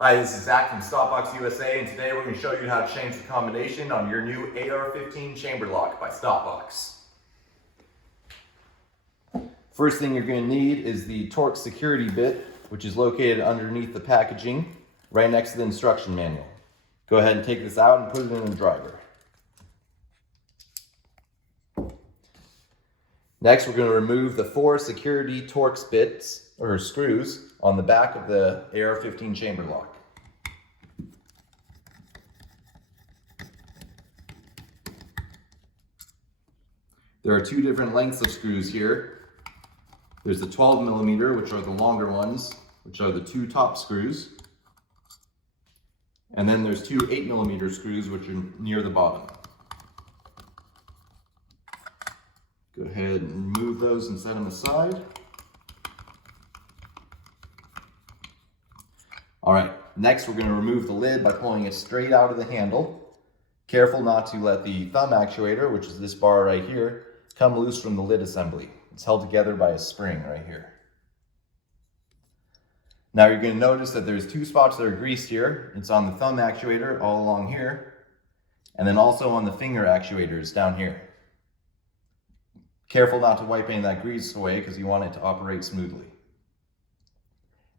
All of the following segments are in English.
Hi, this is Zach from Stopbox USA, and today we're going to show you how to change the combination on your new AR-15 chamber lock by Stopbox. First thing you're going to need is the Torx security bit, which is located underneath the packaging, right next to the instruction manual. Go ahead and take this out and put it in the driver. Next, we're going to remove the 4 security Torx bits, or screws, on the back of the AR-15 chamber lock. There are 2 different lengths of screws here. There's the 12 millimeter, which are the longer ones, which are the 2 top screws. And then there's 2 8 millimeter screws, which are near the bottom. Go ahead and remove those and set them aside. All right, next we're going to remove the lid by pulling it straight out of the handle. Careful not to let the thumb actuator, which is this bar right here, come loose from the lid assembly. It's held together by a spring right here. Now you're going to notice that there's 2 spots that are greased here. It's on the thumb actuator all along here, and then also on the finger actuators down here. Careful not to wipe any of that grease away because you want it to operate smoothly.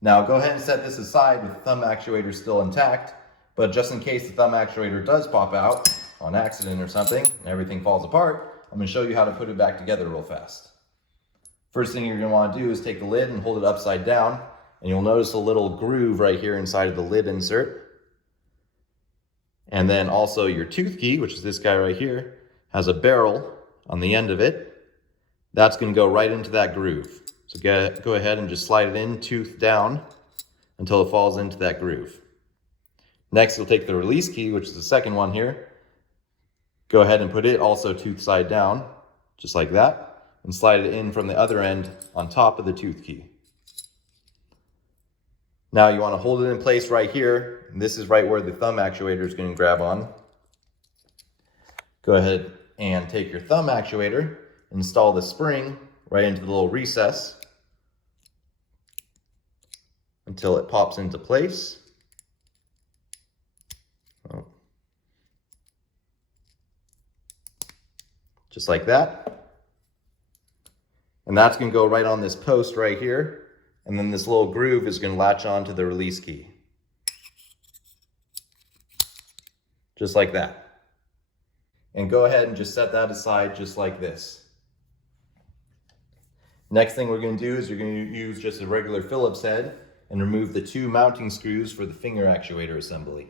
Now go ahead and set this aside with the thumb actuator still intact, but just in case the thumb actuator does pop out on accident or something and everything falls apart, I'm going to show you how to put it back together real fast. First thing you're going to want to do is take the lid and hold it upside down, and you'll notice a little groove right here inside of the lid insert. And then also your tooth key, which is this guy right here, has a barrel on the end of it. That's going to go right into that groove. So go ahead and just slide it in, tooth down, until it falls into that groove. Next, you'll take the release key, which is the second one here. Go ahead and put it also tooth side down, just like that, and slide it in from the other end on top of the tooth key. Now you want to hold it in place right here, and this is right where the thumb actuator is going to grab on. Go ahead and take your thumb actuator, install the spring right into the little recess until it pops into place. Just like that. And that's going to go right on this post right here. And then this little groove is going to latch on to the release key. Just like that. And go ahead and just set that aside just like this. Next thing we're going to do is you're going to use just a regular Phillips head and remove the 2 mounting screws for the finger actuator assembly.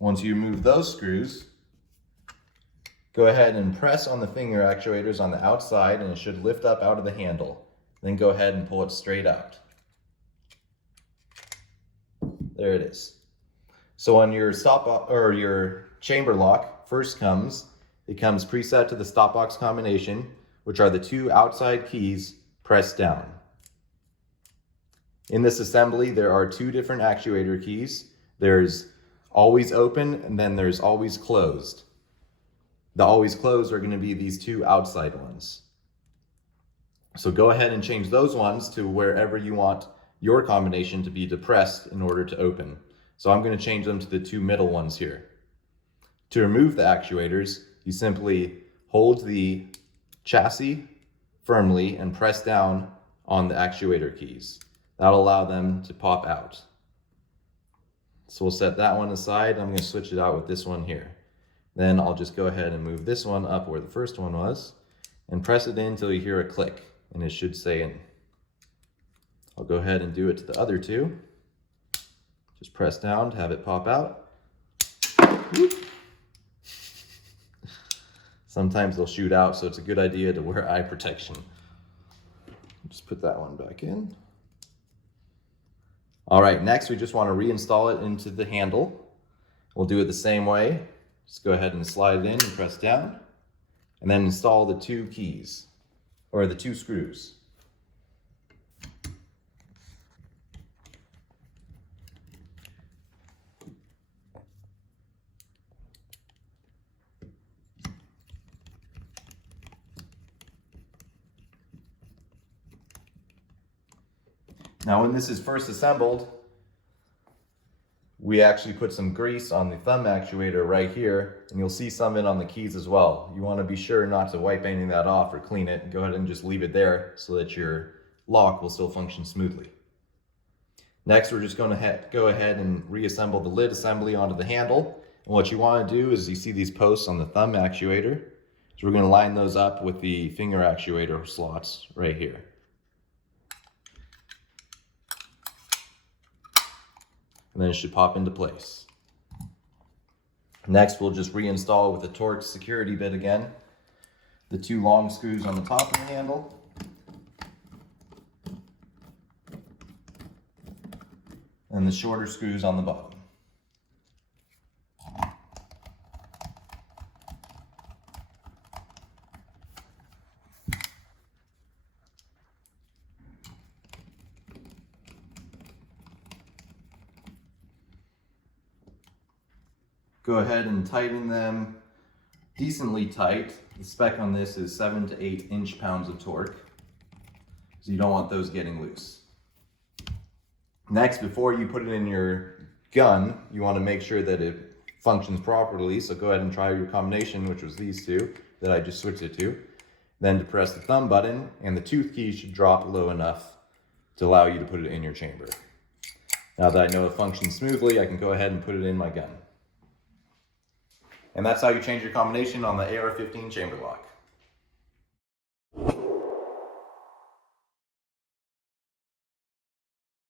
Once you remove those screws, go ahead and press on the finger actuators on the outside and it should lift up out of the handle. Then go ahead and pull it straight out. There it is. So when your your chamber lock first comes, it comes preset to the Stopbox combination, which are the 2 outside keys pressed down. In this assembly, there are 2 different actuator keys. There's always open and then there's always closed. The always closed are going to be these 2 outside ones. So go ahead and change those ones to wherever you want your combination to be depressed in order to open. So I'm going to change them to the 2 middle ones here. To remove the actuators, you simply hold the chassis firmly and press down on the actuator keys. That'll allow them to pop out. So we'll set that one aside. I'm going to switch it out with this one here. Then I'll just go ahead and move this one up where the first one was and press it in until you hear a click and it should stay in. I'll go ahead and do it to the other 2. Just press down to have it pop out. Sometimes they'll shoot out, so it's a good idea to wear eye protection. Just put that one back in. All right, next we just want to reinstall it into the handle. We'll do it the same way. Just go ahead and slide it in and press down, and then install the 2 keys, or the 2 screws. Now when this is first assembled, we actually put some grease on the thumb actuator right here, and you'll see some of it on the keys as well. You want to be sure not to wipe any of that off or clean it. Go ahead and just leave it there so that your lock will still function smoothly. Next, we're just going to go ahead and reassemble the lid assembly onto the handle. And what you want to do is, you see these posts on the thumb actuator, so we're going to line those up with the finger actuator slots right here. And then it should pop into place. Next, we'll just reinstall with the Torx security bit again, the 2 long screws on the top of the handle, and the shorter screws on the bottom. Go ahead and tighten them decently tight. The spec on this is 7 to 8 inch-pounds of torque, so you don't want those getting loose. Next, before you put it in your gun, you want to make sure that it functions properly, so go ahead and try your combination, which was these two that I just switched it to. Then to press the thumb button, and the tooth key should drop low enough to allow you to put it in your chamber. Now that I know it functions smoothly, I can go ahead and put it in my gun. And that's how you change your combination on the AR-15 chamber lock.